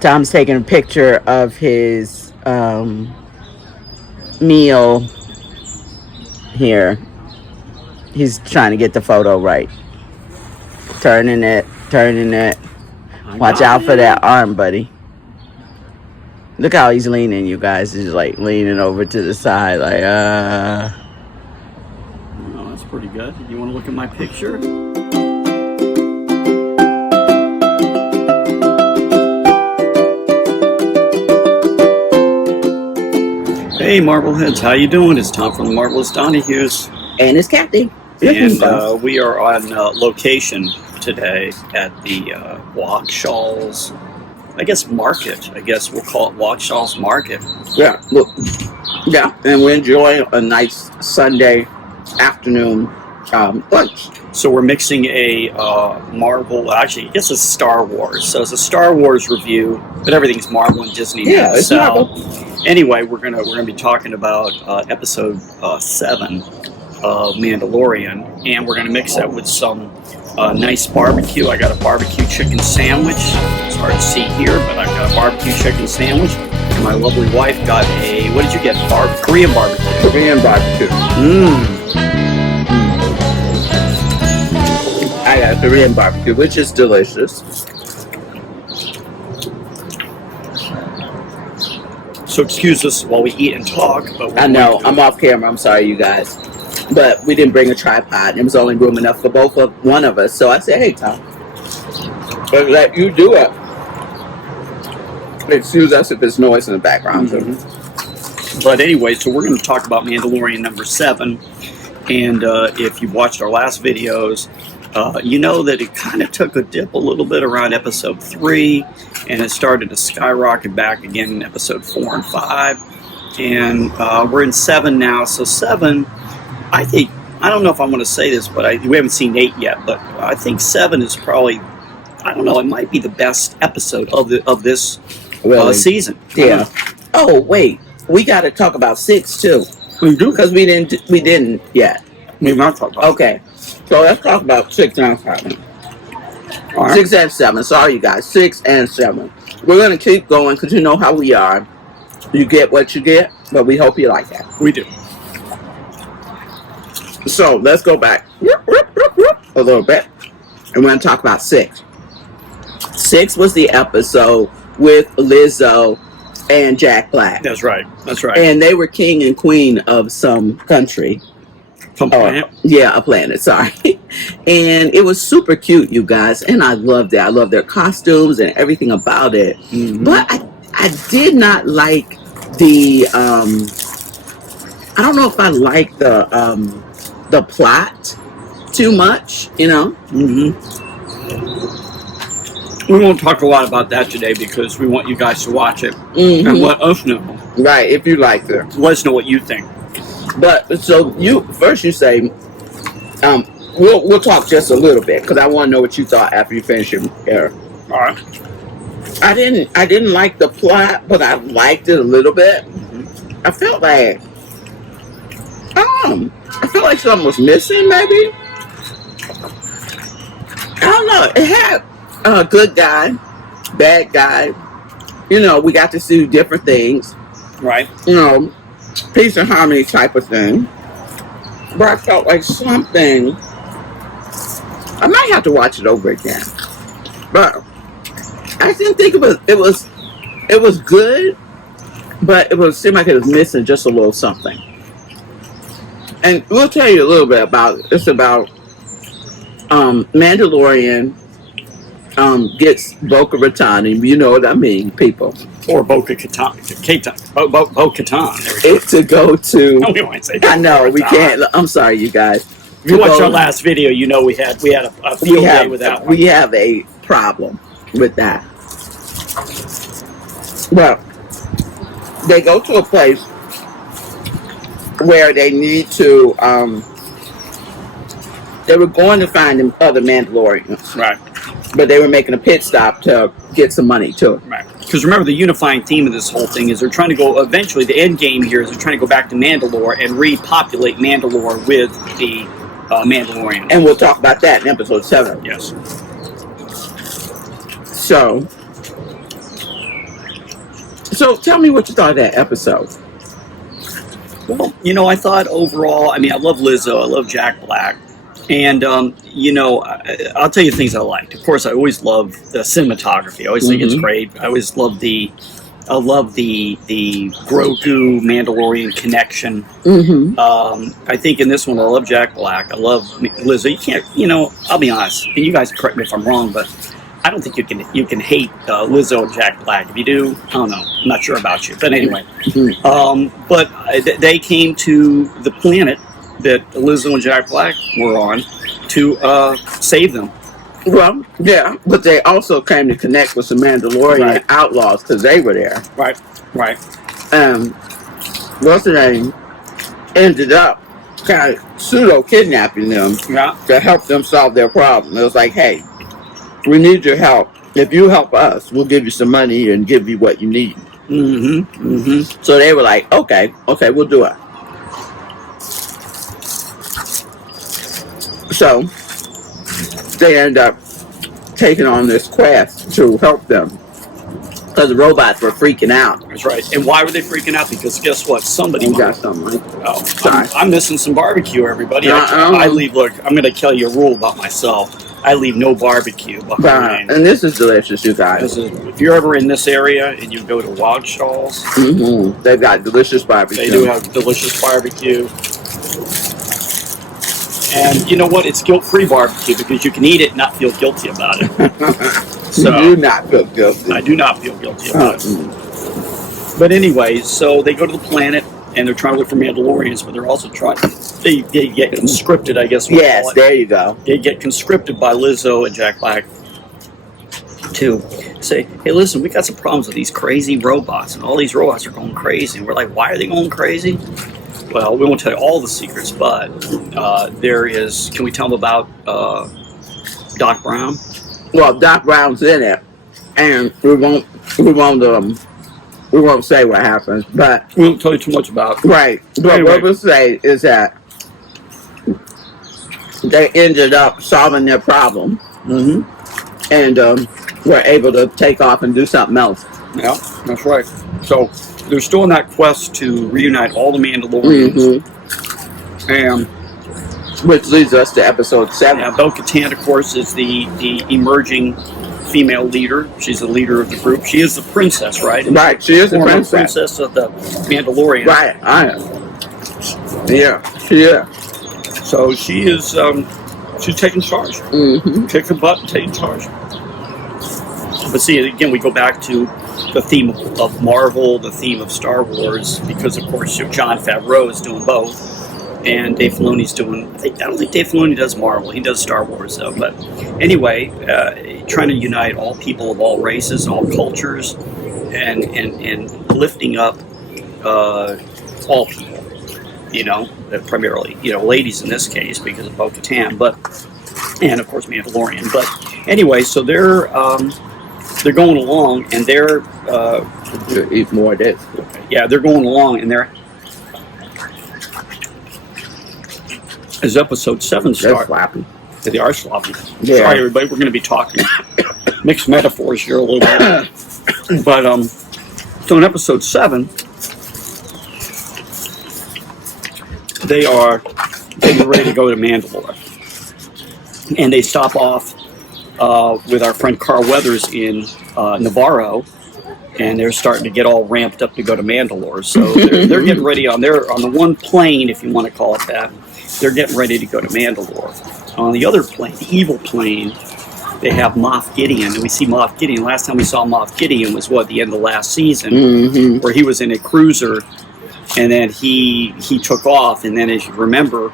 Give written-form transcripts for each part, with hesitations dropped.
Tom's taking a picture of his meal here. He's trying to get the photo right. Turning it, turning it. Watch out for that arm, buddy. Look how he's leaning, you guys. He's like leaning over to the side, like, Oh, that's pretty good. You want to look at my picture? Hey, Marbleheads, how you doing? It's Tom from the Marvelous Donohues. And it's Cathy. And we are on location today at the Waukshaw's, I guess, market. I guess we'll call it Waukshaw's Market. Yeah, look. Yeah, and we enjoy a nice Sunday afternoon lunch. So we're mixing a Marvel, actually, I guess it's Star Wars. So it's a Star Wars review, but everything's Marvel and Disney. Yeah, it's Marvel. Anyway, we're gonna be talking about episode 7 of Mandalorian, and we're gonna mix that with some nice barbecue. I got a barbecue chicken sandwich. It's hard to see here, but I've got a barbecue chicken sandwich. And my lovely wife got a, what did you get? Korean barbecue. Korean barbecue. I got Korean barbecue, which is delicious. So excuse us while we eat and talk. But I know, I'm off camera. I'm sorry, you guys. But we didn't bring a tripod. There was only room enough for one of us. So I said, hey, Tom, but let you do it. Excuse us if there's noise in the background. But anyway, so we're going to talk about Mandalorian number 7. And if you watched our last videos, you know that it kind of took a dip a little bit around episode 3. And it started to skyrocket back again in episode 4 and 5. And we're in 7 now. So 7, I think, I don't know if I want to say this, but we haven't seen 8 yet. But I think 7 is probably, I don't know, it might be the best episode of this season. Yeah. Oh, wait. We got to talk about 6 too. We do. Because we didn't yet. We've not talked about Okay. So let's talk about 6 and 7. All right. 6 and 7. Sorry, you guys. 6 and 7. We're going to keep going because you know how we are. You get what you get, but we hope you like that. We do. So let's go back a little bit. And we're going to talk about 6. 6 was the episode with Lizzo and Jack Black. That's right. That's right. And they were king and queen of some country. Some planet? Yeah, a planet, sorry. And it was super cute, you guys. And I loved it. I loved their costumes and everything about it. But I did not like the, I don't know if I like the plot too much, you know? We won't talk a lot about that today because we want you guys to watch it and let us know. Right, if you liked it. Let us know what you think. But so you say, we'll talk just a little bit because I want to know what you thought after you finish your hair. All right. I didn't like the plot, but I liked it a little bit. I felt like something was missing, maybe. I don't know. It had a good guy, bad guy. You know, we got to see different things. Right. You know, peace and harmony type of thing. But I felt like something. I might have to watch it over again. But I didn't think it was good, but it seemed like it was missing just a little something. And we'll tell you a little bit about it. It's about Mandalorian gets Bo-Katan, you know what I mean, people. Or Bo-Katan. Bo-Katan. It's to go to. No, we won't say I know we can't. I'm sorry, you guys. If you watched our last video, you know we had a field day with that one. We have a problem with that. Well, they go to a place where they need to. They were going to find them other Mandalorians, right? But they were making a pit stop to get some money too, right? Because remember, the unifying theme of this whole thing is they're trying to go. Eventually, the end game here is they're trying to go back to Mandalore and repopulate Mandalore with the Mandalorian. And we'll talk about that in episode 7. Yes. So So tell me what you thought of that episode. Well, I thought overall, I love Lizzo, I love Jack Black, and I'll tell you things I liked. Of course, I always love the cinematography. I always think it's great. I always love the Grogu Mandalorian connection. I think in this one, I love Jack Black. I love Lizzo. You can't, I'll be honest, and you guys correct me if I'm wrong, but I don't think you can hate Lizzo and Jack Black. If you do, I don't know. I'm not sure about you. But anyway, but they came to the planet that Lizzo and Jack Black were on to save them. Well, yeah, but they also came to connect with some Mandalorian outlaws because they were there. Right. What's the name? Ended up kind of pseudo kidnapping them to help them solve their problem. It was like, hey, we need your help. If you help us, we'll give you some money and give you what you need. So they were like, okay, we'll do it. So they end up taking on this quest to help them because the robots were freaking out. That's right. And why were they freaking out? Because guess what? Somebody got something. Oh, sorry. I'm missing some barbecue, everybody. I leave. Look, I'm going to tell you a rule about myself. I leave no barbecue behind. And this is delicious, you guys. If you're ever in this area and you go to Log Stalls, they've got delicious barbecue. They do have delicious barbecue. And you know what? It's guilt-free barbecue because you can eat it and not feel guilty about it. So, you do not feel guilty. I do not feel guilty about it. But anyway, so they go to the planet and they're trying to look for Mandalorians, but they're also trying. They get conscripted, I guess. Yes, there you go. They get conscripted by Lizzo and Jack Black to say, hey, listen, we got some problems with these crazy robots, and all these robots are going crazy. And we're like, why are they going crazy? Well, we won't tell you all the secrets, but there is. Can we tell them about Doc Brown? Well, Doc Brown's in it, and we won't say what happens, but we won't tell you too much about. Right, but anyway, what we'll say is that they ended up solving their problem, and were able to take off and do something else. Yeah, that's right. So they're still in that quest to reunite all the Mandalorians, and which leads us to episode 7. Yeah, Bo-Katan, of course, is the emerging female leader. She's the leader of the group. She is the princess, right? Right, she is the princess of the Mandalorian. Right, I am. Yeah, she is. So she is, she's taking charge. Kicking butt and taking charge. But see, again, we go back to the theme of Marvel, the theme of Star Wars, because, of course, Jon Favreau is doing both. And Dave Filoni's doing, I don't think Dave Filoni does Marvel. He does Star Wars, though. But anyway, trying to unite all people of all races, all cultures, and lifting up all people, primarily, ladies in this case because of Bo-Katan, and of course Mandalorian. But anyway, so they're going along, and they're eat more of this. Yeah, they're going along, and they're. As episode 7 starts, they're sloppy. They are sloppy. Yeah. Sorry, everybody. We're going to be talking mixed metaphors here a little bit. But so in episode 7, they are getting ready to go to Mandalore, and they stop off with our friend Carl Weathers in Navarro, and they're starting to get all ramped up to go to Mandalore. So they're getting ready on the one plane, if you want to call it that. They're getting ready to go to Mandalore. On the other plane, the evil plane, they have Moff Gideon, and we see Moff Gideon. Last time we saw Moff Gideon was the end of last season, where he was in a cruiser, and then he took off. And then, as you remember,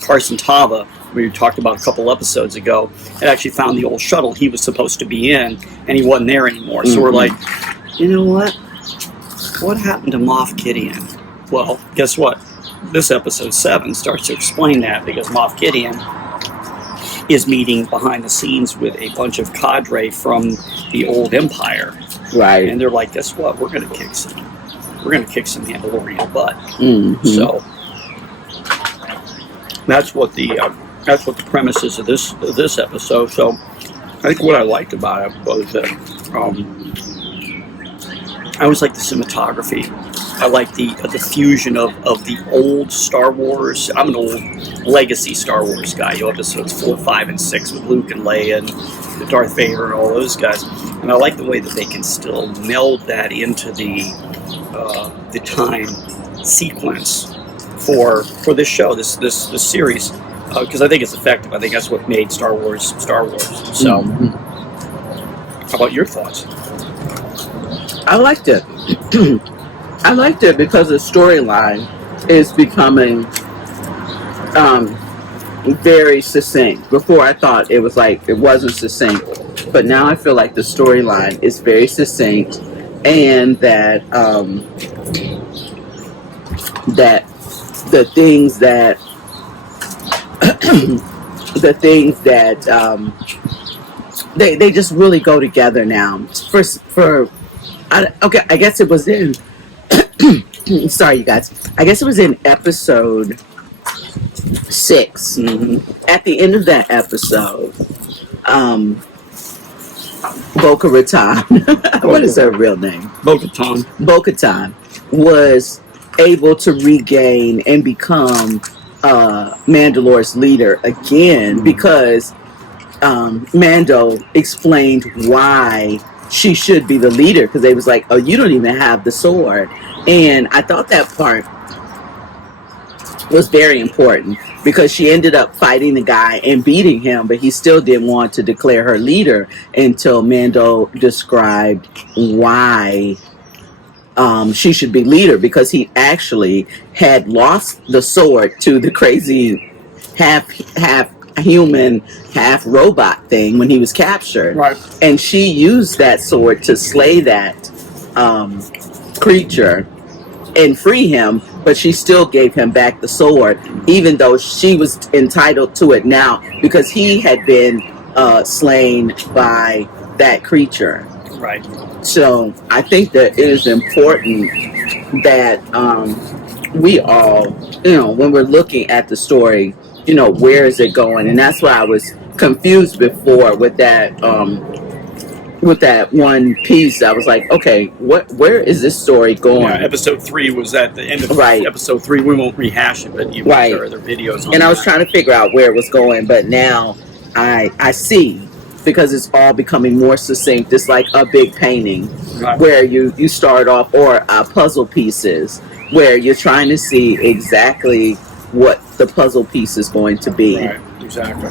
Carson Tava, we talked about a couple episodes ago, had actually found the old shuttle he was supposed to be in, and he wasn't there anymore. So we're like, you know what? What happened to Moff Gideon? Well, guess what? This episode 7 starts to explain that, because Moff Gideon is meeting behind the scenes with a bunch of cadre from the old Empire. Right. And they're like, guess what? We're going to kick some Mandalorian butt. So that's what the premise is of this episode. So I think what I liked about it was that I always like the cinematography. I like the fusion of the old Star Wars. I'm an old legacy Star Wars guy. You know, episodes 4, 5, and 6 with Luke and Leia and Darth Vader and all those guys. And I like the way that they can still meld that into the time sequence for this show, this series, because I think it's effective. I think that's what made Star Wars Star Wars. So, how about your thoughts? I liked it. I liked it because the storyline is becoming very succinct. Before I thought it was like it wasn't succinct, but now I feel like the storyline is very succinct, and that that the things that they just really go together now. I guess it was in. Sorry, you guys. I guess it was in episode 6. At the end of that episode, Bo-Katan, what is her real name? Bo-Katan. Bo-Katan was able to regain and become Mandalore's leader again because Mando explained why she should be the leader, because they was like, oh, you don't even have the sword. And I thought that part was very important because she ended up fighting the guy and beating him, but he still didn't want to declare her leader until Mando described why she should be leader, because he actually had lost the sword to the crazy half human, half robot thing when he was captured. Right. And she used that sword to slay that creature and free him, but she still gave him back the sword, even though she was entitled to it now because he had been slain by that creature. Right. So I think that it is important that we all, when we're looking at the story, where is it going? And that's why I was confused before with that one piece. I was like, okay, where is this story going? Yeah, episode 3 was at the end of Right. episode 3. We won't rehash it, but you Right. there are other videos on And I was that. trying to figure out where it was going, but now I see, because it's all becoming more succinct. It's like a big painting Right. where you start off, or puzzle pieces where you're trying to see exactly what the puzzle piece is going to be. Right, exactly.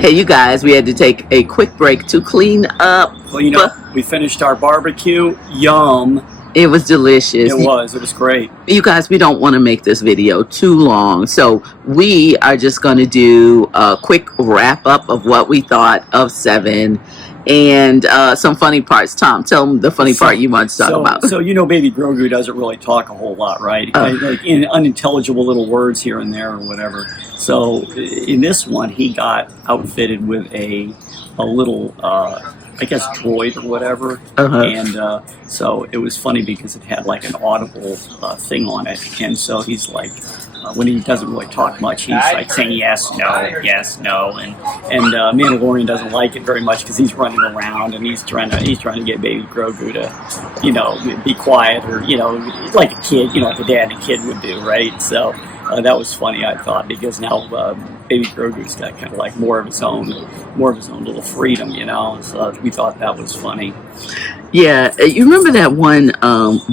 Hey, you guys, we had to take a quick break to clean up. Well, we finished our barbecue. Yum. It was delicious. It was great. You guys, we don't want to make this video too long, so we are just going to do a quick wrap up of what we thought of 7 and some funny parts. Tom, tell them the funny part you want to talk about. So Baby Grogu doesn't really talk a whole lot, right? Like in unintelligible little words here and there or whatever. So in this one, he got outfitted with a little, I guess, droid or whatever. And so it was funny because it had like an audible thing on it. And so he's like, when he doesn't really talk much, he's like saying yes, no, and Mandalorian doesn't like it very much because he's running around and he's trying to get Baby Grogu to, be quiet, or like a kid, like a dad and a kid would do, right? So that was funny, I thought, because now Baby Grogu's got kind of like more of his own little freedom, So we thought that was funny. Yeah, you remember that one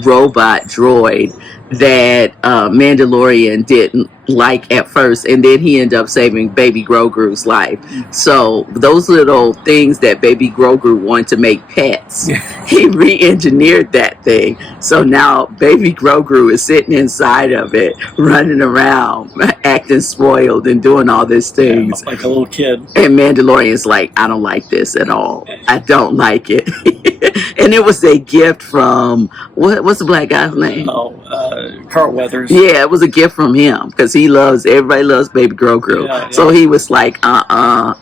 robot droid that Mandalorian didn't like at first, and then he ended up saving Baby Grogu's life. So those little things that Baby Grogu wanted to make pets, he re-engineered that thing. So now Baby Grogu is sitting inside of it, running around, acting spoiled and doing all these things. Like a little kid. And Mandalorian's like, I don't like this at all. I don't like it. And it was a gift from, what's the black guy's name? Carl Weathers. Yeah, it was a gift from him because everybody loves Baby Grogu. Yeah. So he was like, I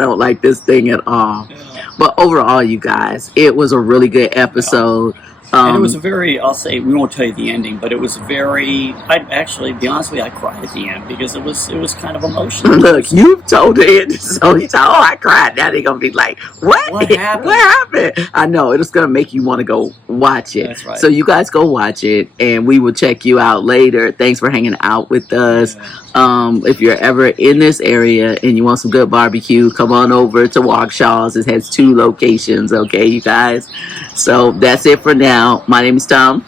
don't like this thing at all. Yeah. But overall, you guys, it was a really good episode. And it was a very, I'll say, we won't tell you the ending, but it was very, I'd actually, be honest with you, I cried at the end because it was kind of emotional. Look, you told it, so he told, oh, I cried. Now they're going to be like, what happened? What happened? I know, it's going to make you want to go watch it. That's right. So you guys go watch it, and we will check you out later. Thanks for hanging out with us. Yeah. If you're ever in this area and you want some good barbecue, come on over to Walkshaw's. It has 2 locations, okay, you guys? So that's it for now. My name is Tom.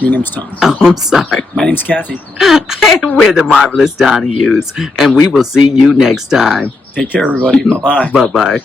Your name's Tom. Oh, I'm sorry. My name's Cathy. And we're the Marvelous Donohues. And we will see you next time. Take care, everybody. Bye-bye. Bye-bye.